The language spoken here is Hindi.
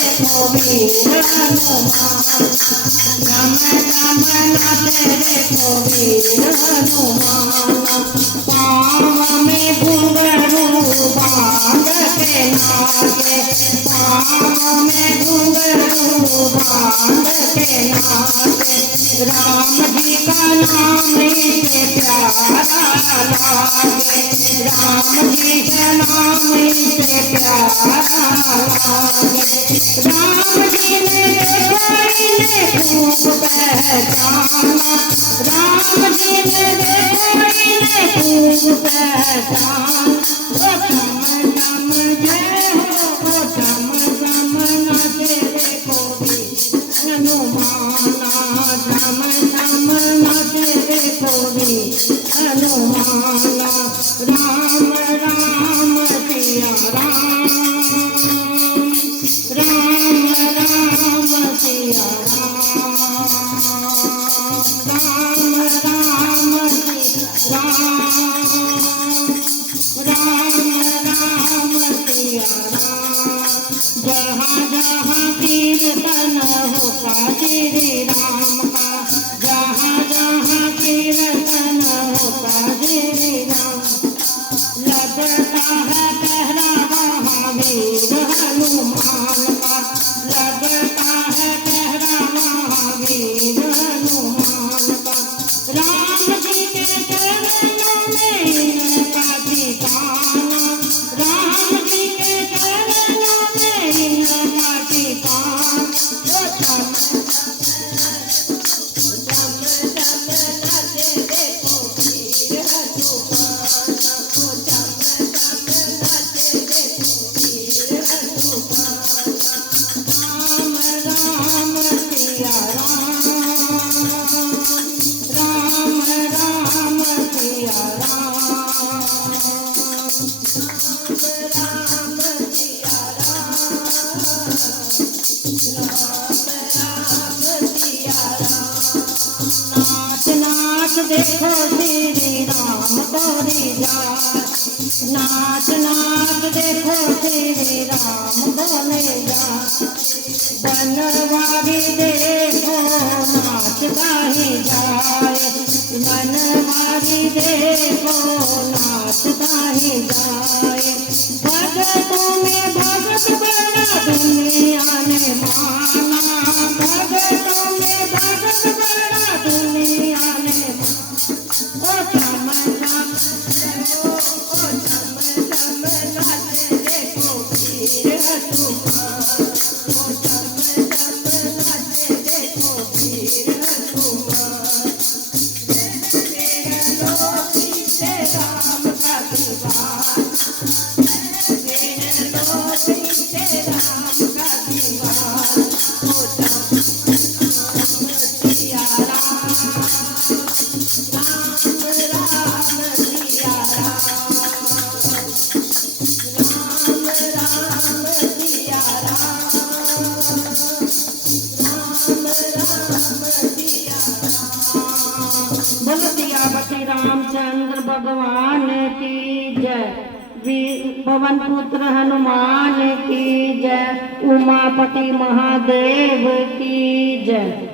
देखो वीर हनुमान, राम राम नाचे देखो वीर हनुमान। पाँव में घुंघरू बांध के नाचे, पाँव में घुंघरू बांध के नाचे। राम जी का नाम इसे प्यारा लागे, राम जी का नाम इसे प्यारा लागे। राम जी ने देखो इन्हें खूब पहचाना, राम जी ने देखो इन्हें खूब पहचाना। ओ चम चम जय हो, ओ चम चम नाचे देखो वीर हनुमाना, चम चम नाचे देखो वीर हनुमाना। राम राम सिया राम, राम राम सिया राम, राम राम सिया राम, राम राम सिया राम। जहाँ जहाँ कीर्तन होता श्री राम का, जहाँ जहाँ कीर्तन होता श्री राम। लगता है पहरावा वीर हनुमान का, लगता है पहरावा वीर हनुमान का। राम जी के चरणों में इनका ठिकाना, राम जी के चरणों में इनका ठिकाना। ओ चम चम चम नाचे देखो वीर हनुमान, ओ चम चम नाचे देखो वीर हनुमान। राम राम सिया राम, राम राम सिया राम, राम सिया राम, राम सिया राम। नाच नाच देखो श्री राम गोरी जाए, नाच नाच देखो श्री राम बोले जाए। बनवारी देखो नाच गाही जाए, बनवारी देखो नाच गाही जाए। भगतों में भगत बड़ा दुनिया ने माना, भगतों में भगत बड़ा दुनिया ने माना। ओ चम चम ओ चम चम नाचे देखो वीर हनुमान, ओ चम चम नाचे देखो वीर हनुमान। मेरा लोकी से राम का दीवान, मेरा लोकी से राम का दीवान। ओ चम चम सिया राम, राम राम सिया राम, राम राम सिया राम, राम राम सिया राम। बोलो सियापति रामचंद्र भगवान की जय, पवन पुत्र हनुमान की जय, उमापति महादेव की जय।